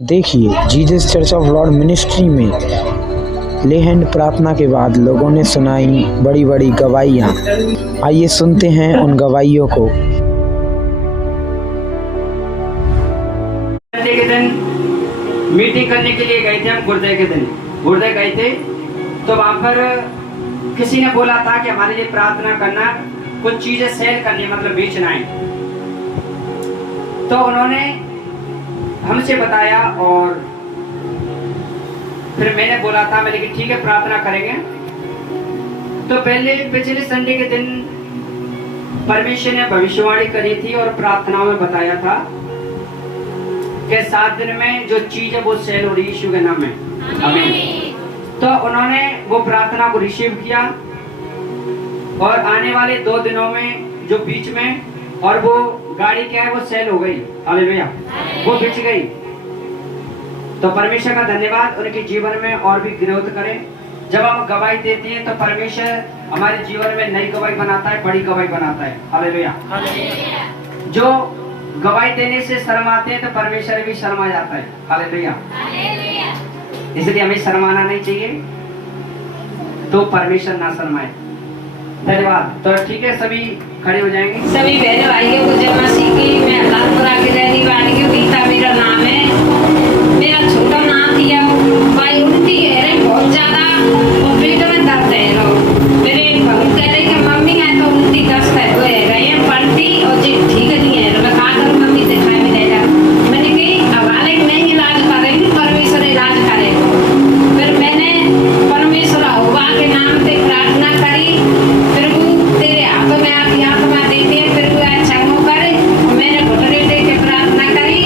देखिए Jesus church of Lord ministry में लेहन प्रार्थना के बाद लोगों ने सुनाई बड़ी बड़ी गवाहियाँ। आइए सुनते हैं उन गवाहियों को। संडे के दिन मीटिंग करने के लिए गए थे हम गुरुदय के दिन गुरुदय गए थे। तो वहां पर किसी ने बोला था कि हमारे लिए प्रार्थना करना, कुछ चीजें सेल करनी, मतलब बेचना है। तो उन्होंने हमसे बताया और फिर मैंने बोला था, मैंने कि ठीक है प्रार्थना करेंगे। तो पिछले संडे के दिन परमेश्वर ने भविष्यवाणी करी थी और प्रार्थनाओं में बताया था कि 7 दिन में जो चीज है वो सेल हो रही है यीशु के नाम में। आमीन। तो उन्होंने वो प्रार्थना को रिसीव किया और आने वाले 2 दिनों में जो बीच में, और वो गाड़ी क्या है वो सेल हो गई। हालेलुया, वो बिक गई। तो परमेश्वर का धन्यवाद, उनके जीवन में और भी ग्रोथ करें। जब हम गवाही देते हैं तो परमेश्वर हमारे जीवन में नई गवाही बनाता है, बड़ी गवाही बनाता है। हालेलुया। जो गवाही देने से शर्माते हैं तो परमेश्वर भी शर्मा जाता है। हालेलुया। इसलिए हमें शर्माना नहीं चाहिए, तो परमेश्वर ना शर्माए। धन्यवाद। तो ठीक है, सभी खड़े हो जाएंगे। सभी बहनों भाइयों को जय मसीह की। मैं अल्लाहपुरा की रहने वाली हूँ। गीता मेरा नाम है। मेरा छोटा नाम दिया भाई उल्टी है रे बहुत ज्यादा, और पेट में दर्द है रो। मेरे बहू कह रही कि मम्मी है तो उल्टी दस्त है, वो है गए पलटी और जी ठीक नहीं है। मैं कहा करूँ मम्मी दिखाई में रहेगा। मैंने कही अब अलग नहीं इलाज करेगी, परमेश्वर इलाज करेगा। फिर मैंने परमेश्वर होगा के नाम पे प्रार्थना करी। फिर वो तेरे हाथ में आत्मा देती है, फिर वो अच्छा वो करे। मैंने घुटने दे के प्रार्थना करी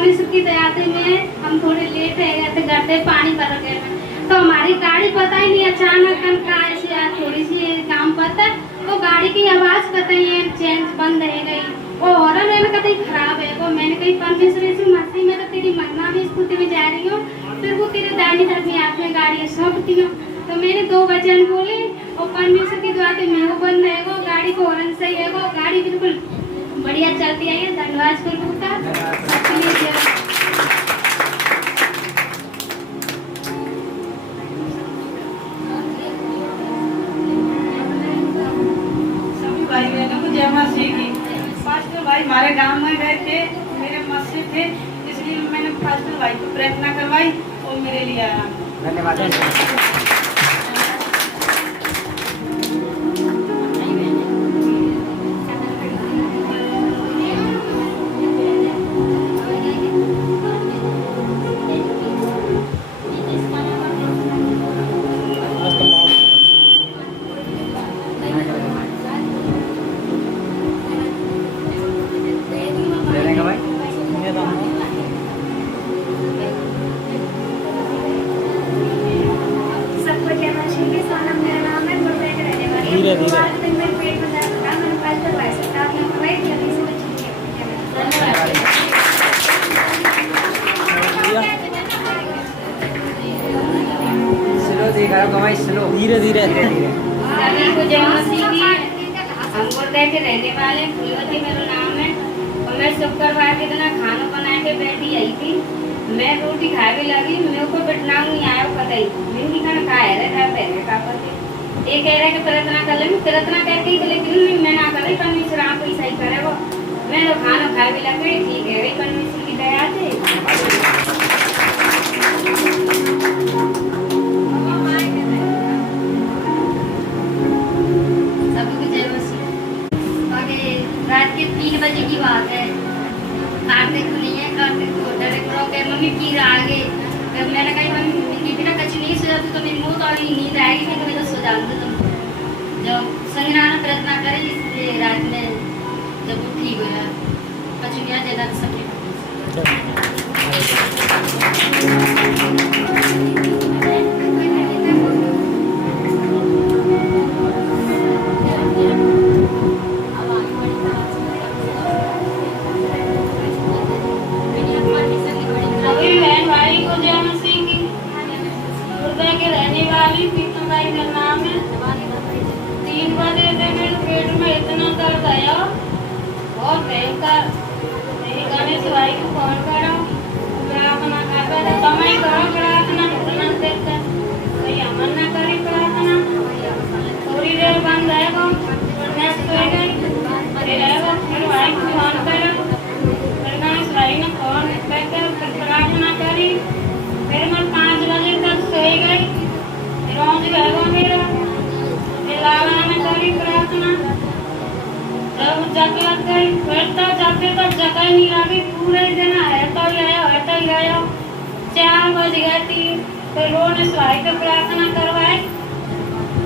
परमेश्वर की दया में हम थोड़े लेट है गए थे, घर से पानी भर गए थे, तो हमारी गाड़ी पता ही नहीं अचानक ऐसे थोड़ी सी काम पता वो गाड़ी की आवाज पता ही है चेंज बंद रह गई, वो हॉर्न मैंने कहीं खराब है, वो मैंने कही परमेश्वर यीशु मसीह में तो तेरी महिमा में स्कूटी में जा रही हूँ, फिर वो तेरे दाहिनी तरफ में हाथ में गाड़ी सौंपती हूँ, तो मैंने 2 वचन बोले और परमेश्वर की दुआ से मैं वो बंद है वो गाड़ी को हॉर्न सही है वो गाड़ी बिल्कुल बढ़िया चलती है। धन्यवाद प्रभु का। सभी भाई बहनों को जय मसीह की। पास्टर भाई हमारे गांव में गए थे, मेरे मस्जिद थे, इसलिए मैंने पास्टर भाई को प्रार्थना करवाई और मेरे लिए आया। धन्यवाद। धीरे धीरे सभी को जय मसीह की। हम बोलते के रहने वाले फूलवती मेरा नाम है और मैं शुक्रवार के दिन खाना बना के बैठी आई थी, मैं रोटी खा भी लगी, मेरे को बैठना नहीं आया पता ही नहीं खाना खाया रहे का पते ये कह रहा है कि प्रार्थना कर ले, प्रार्थना करके ही लेकिन मैं ना कर रही, परमेश्वर आप ही सही करे वो मैं तो खाना खा भी लगी, ठीक है रही परमेश्वर की दया से। रात के 3 बजे की बात है, कार्तिक नहीं है, कार्तिक को डरे करो के मम्मी फिर आ गए, मैंने कहा मम्मी बिना कच्ची नहीं सो जाती तो मेरी मुँह तो अभी नींद आएगी, फिर मैं तो सो जाऊंगी तुम जब संग्रहण प्रार्थना करें, इसलिए रात में जब वो ठीक हुआ कचुनिया जगह सबके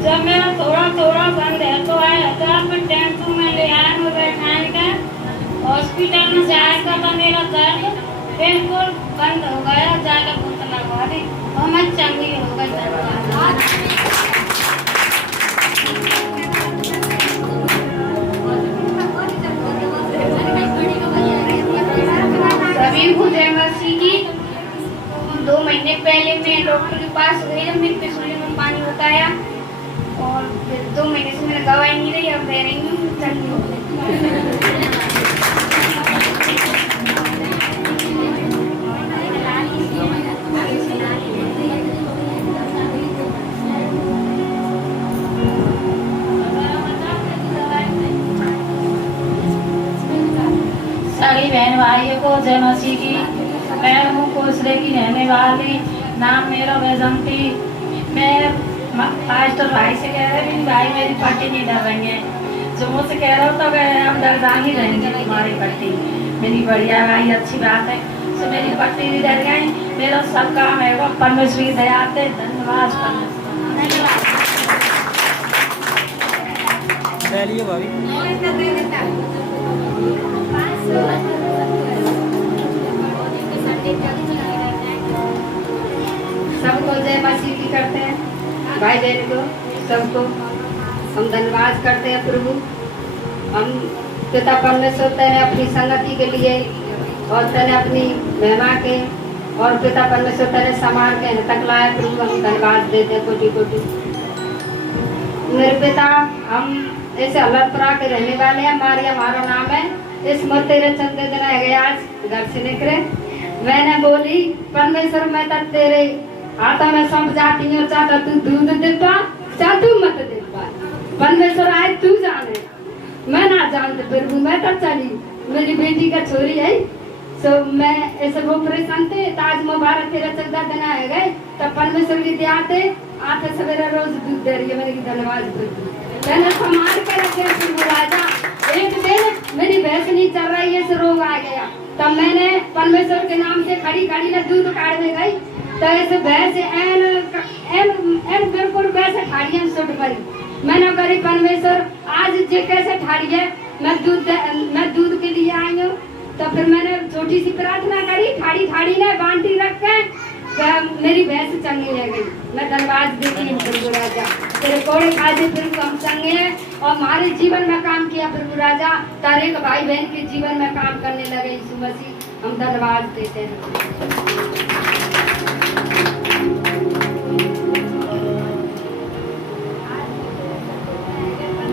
जब मेरा थोड़ा बंद है तो आया तो आप टेम्पो में ले आया मैं बैठाने का हॉस्पिटल में जाएगा तो मेरा दर्द बिल्कुल बंद हो गया, जाकर बोतल लगवा दी और मैं चंगी हो गई। सभी को जय मसीह की। 2 महीने पहले मैं डॉक्टर के पास गई, मेरे पिछले में पानी बताया और फिर 2 महीने से मेरा दवाई नहीं रही, अब दे रही हूँ चंगी हो गई। सभी बहन भाइयों को जय मसीह की। मैं हूँ कोसले की रहने वाली, नाम मेरा वैजंती। मैं पास्टर भाई से कह रहे हैं भाई मेरी पट्टी नहीं डर रही है, जो मुझसे कह रहा हो तो हम डरदा ही रहेंगे तुम्हारी पट्टी। मेरी बढ़िया भाई अच्छी बात है, तो मेरी पट्टी भी डर गई, मेरा सब काम है वो परमेश्वर की दया से। धन्यवाद धन्यवाद। जमासी की करते हैं भाई बहन को सबको हम धन्यवाद करते हैं प्रभु। हम पिता परमेश्वर तेने अपनी संगति के लिए और तेने अपनी महिमा के और पिता परमेश्वर तेने समार के तक लाए प्रभु, हम धन्यवाद देते हैं कोटि कोटि। मेरे पिता हम ऐसे हलतपुरा के रहने वाले हैं, हमारा नाम है। इस तेरे चंदे दिन है गया आज घर से निकले, मैंने बोली परमेश्वर मैं तो तेरे हाथों में सौंप जाती हूँ, चाहता तू दूध देता चाह तू मत देता। परमेश्वर आए तू जाने, मैं ना जानते प्रभु, मैं तो चली मेरी बेटी का छोरी है। सो मैं ऐसे वो परेशान थे, ताज मुबारक तेरा 14 दिन आ गए, तब परमेश्वर की दया थे आते सवेरे रोज दूध दे रही है। मैंने धन्यवाद प्रभु, मैंने संभाल कर रखे प्रभु राजा। एक दिन मेरी भैंस नहीं चल रही है, से रोग आ गया, तब मैंने परमेश्वर के नाम से खड़ी खड़ी ने दूध काढ़ने गई, तो ऐसे भैंस एन बिल्कुल वैसे ठाड़ियां सुट पड़ी। मैंने करी परमेश्वर आज जे कैसे ठाड़ी है, मैं दूध के लिए आई हूँ। तो फिर मैंने छोटी सी प्रार्थना करी, ठाड़ी ने बांटी रख के मेरी भैंस चंगी रह गई। मैं धन्यवाद देती हूँ प्रभु राजा, तेरे कोड़े खाजे प्रभु हम चंगे हैं और हमारे जीवन में काम किया प्रभु राजा, तारे के भाई बहन के जीवन में काम करने लगे यीशु मसीह, हम धन्यवाद देते हैं।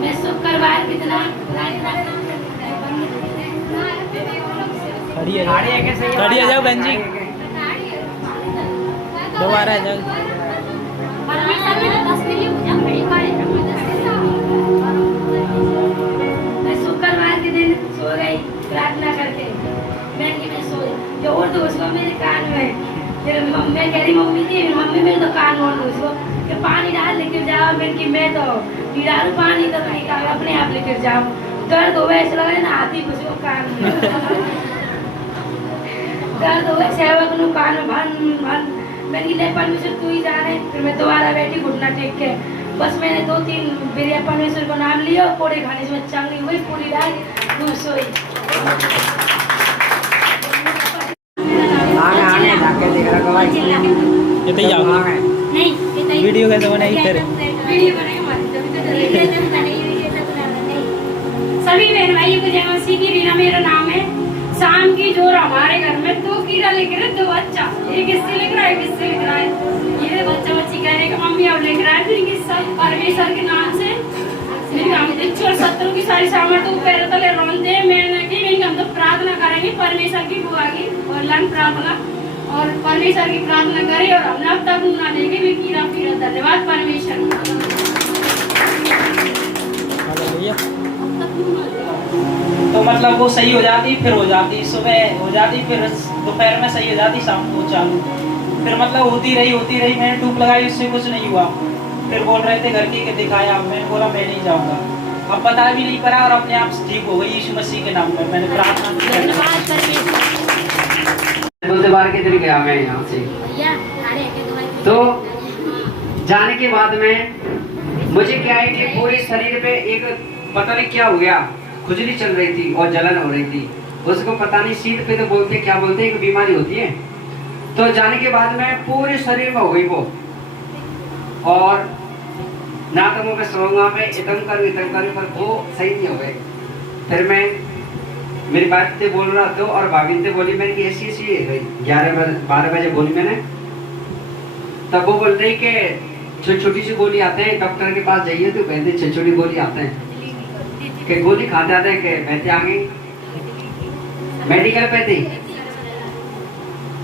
मैं शुक्रवार कितना खड़ी आ जाओ बहन जी, दोबारा आ जाओ। मैं शुक्रवार के दिन सो गई प्रार्थना करके, मैं सोई जो उर्दू उसको मेरे कान में, फिर मैं कह रही मम्मी थी, मम्मी मेरे तो कान ओढ़ दो उसको कि पानी डाल लेकर जाओ। मैं तो गिरारू पानी तो नहीं का अपने आप लेकर जाओ, दर्द हो ऐसा लगा ना हाथी कुछ कान में दर्द हो सेवक नु कान भन मैंने ले परमेश्वर तू ही जाने। फिर मैं दोबारा बैठी घुटना टेक के, बस मैंने 2-3 बिरिया परमेश्वर को नाम लिया, कोड़े खाने से चंगी हुई, पूरी रात दूर सोई। ये तो जाओ वीडियो कैसे बनाई फिर वीडियो बनेगा सभी बहन भाइयों को जय मसीह की। रीना मेरा नाम है। शाम की जोर हमारे घर में 2 कीड़ा लिख रहे, 2 बच्चा, एक इससे लिख रहा है, एक इससे लिख रहा है। ये बच्चा बच्ची कह रहे कि मम्मी अब लिख रहा है, फिर ये सब परमेश्वर के नाम से और शत्रु की सारी सामर्थ्य को पैरों तले रोनते। मैंने की हम तो प्रार्थना करेंगे परमेश्वर की बुआ की और लन प्रार्थना और परमेश्वर की प्रार्थना करें और हमने अब तक ना देंगे भी कीड़ा पीड़ा। धन्यवाद परमेश्वर। तो मतलब वो सही हो जाती, फिर हो जाती, सुबह हो जाती, फिर दोपहर में सही हो जाती, शाम को चालू, फिर मतलब होती रही। मैंने टूप लगाई, उससे कुछ नहीं हुआ। फिर बोल रहे थे घर के दिखाया, मैंने बोला मैं नहीं जाऊंगा। अब पता भी नहीं पड़ा और अपने आप ठीक हो गई यीशु मसीह के नाम पर। मैंने प्रार्थना की। बुधवार के दिन गया मैं यहाँ से, तो जाने के बाद में मुझे क्या है कि पूरे शरीर पे एक पता नहीं क्या हो गया, खुजली चल रही थी और जलन हो रही थी। उसको पता नहीं शीत पे तो बोलते क्या बोलते एक बीमारी होती है। तो जाने के बाद में पूरे शरीर में हो गई वो, और ना तो मुझे सोऊंगा मैं इतम करूँ पर वो सही नहीं हो गए। फिर मैं मेरी बात से बोल रहा था और भाभी से बोली मैंने कि ऐसी 11-12 बजे बोली मैंने, तब वो बोल रही कि छोटी सी गोली आते हैं, डॉक्टर के पास जाइए तो कहते छोटी गोली आते हैं कि गोली खाते आते हैं कि बहते आगे मेडिकल पे थी।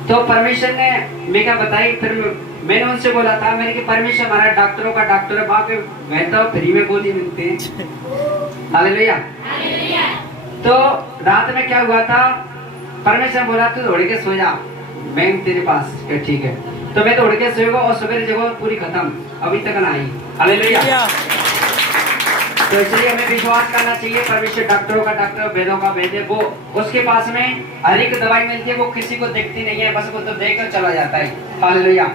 तो परमेश्वर ने मेरा बताई। फिर मैंने उनसे बोला था, मैंने कि परमेश्वर हमारा डॉक्टरों का डॉक्टर है, वहाँ पे बहता हो फ्री में गोली मिलती है। हालेलुया। तो रात में क्या हुआ था, परमेश्वर बोला तू दौड़ के सो जा, मैं तेरे पास। ठीक है, तो मैं दौड़ के सोएगा और सवेरे जगह पूरी खत्म, अभी तक ना आई। हालेलुया। तो इसलिए हमें विश्वास करना चाहिए, परमेश्वर डॉक्टरों का डॉक्टर, वेदों का वेद है। वो उसके पास में हर एक दवाई मिलती है, वो किसी को देखती नहीं है, बस वो तो देख कर चला जाता है। हालेलुया।